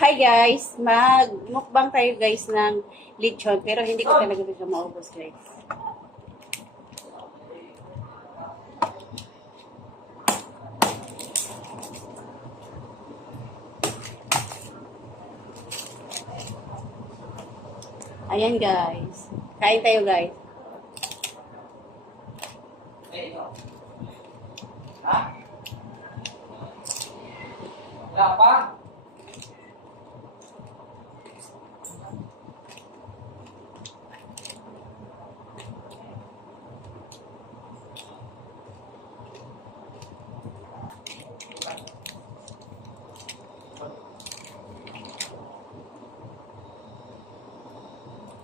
Hi guys, mag-mukbang tayo guys ng lechon pero hindi ko talaga ito maubos guys. Ayan guys, kain tayo guys. Ha? Wala pa?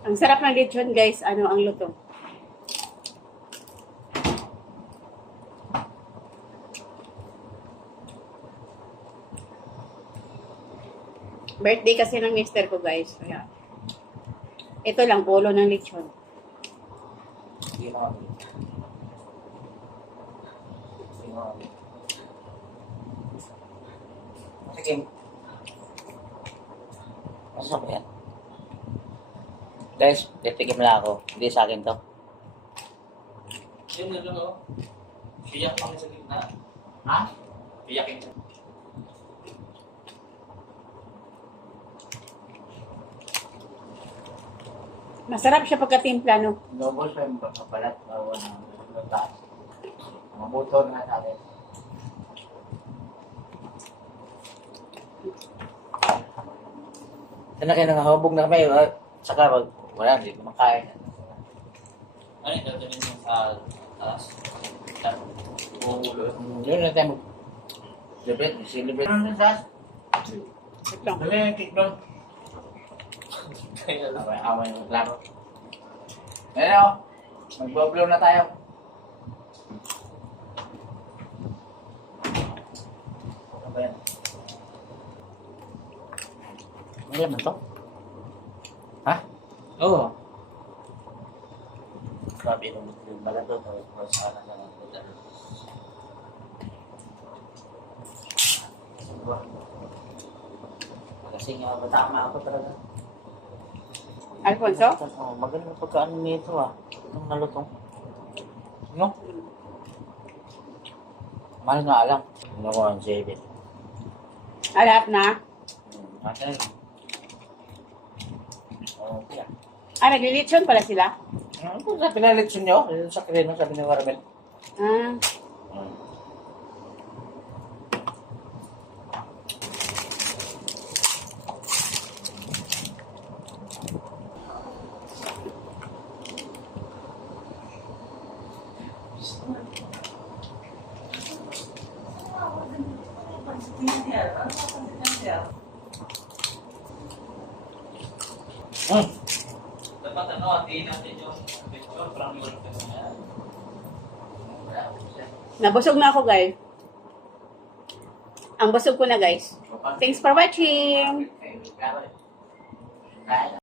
Ang sarap ng lechon guys, ano ang luto? Birthday kasi ng mister ko guys. Kaya, ito lang, polo ng lechon. Hindi na kami. Sige. Masasap yan. Guys, titikim na ako. Hindi sa akin to. Yung ano, piyak kami sa gitna. Ha? Piyakin siya. Masarap siya pagkatimpla, no? Noble pa yung pagkapalat. Bawa ng taas. Mabuto na natin. Sana kayo nangahubog na kami. Saka wala, hindi ko makain. Ano yung dadalhin mo sa taas? Yun na tayo mag-celebrate. Celebrate. Ano yung taas? Ito. Dali yung cake doon. Kaya lang. Away yung klaro. Ayan o. Mag-blow na tayo. Ano ba yan? May laman to? Ha? Oo. Sabi nung pala to. Sana na lang. Kasi nga matama ako talaga. Alfonso? Oh, maganda pagkaan nito itong nalutong. No? Mahal nga lang. Ano ko ang save it. Lahat na? Atin. Okay. Naglilechon pala sila? Ano sa pinalitsun nyo? Sa kreno, sabi ni Waramel. Ah, Dapat ano, atiin natin yung picture. Parang yung ano na yan. nabusog na ako guys. Ang busog ko na guys. Thanks for watching!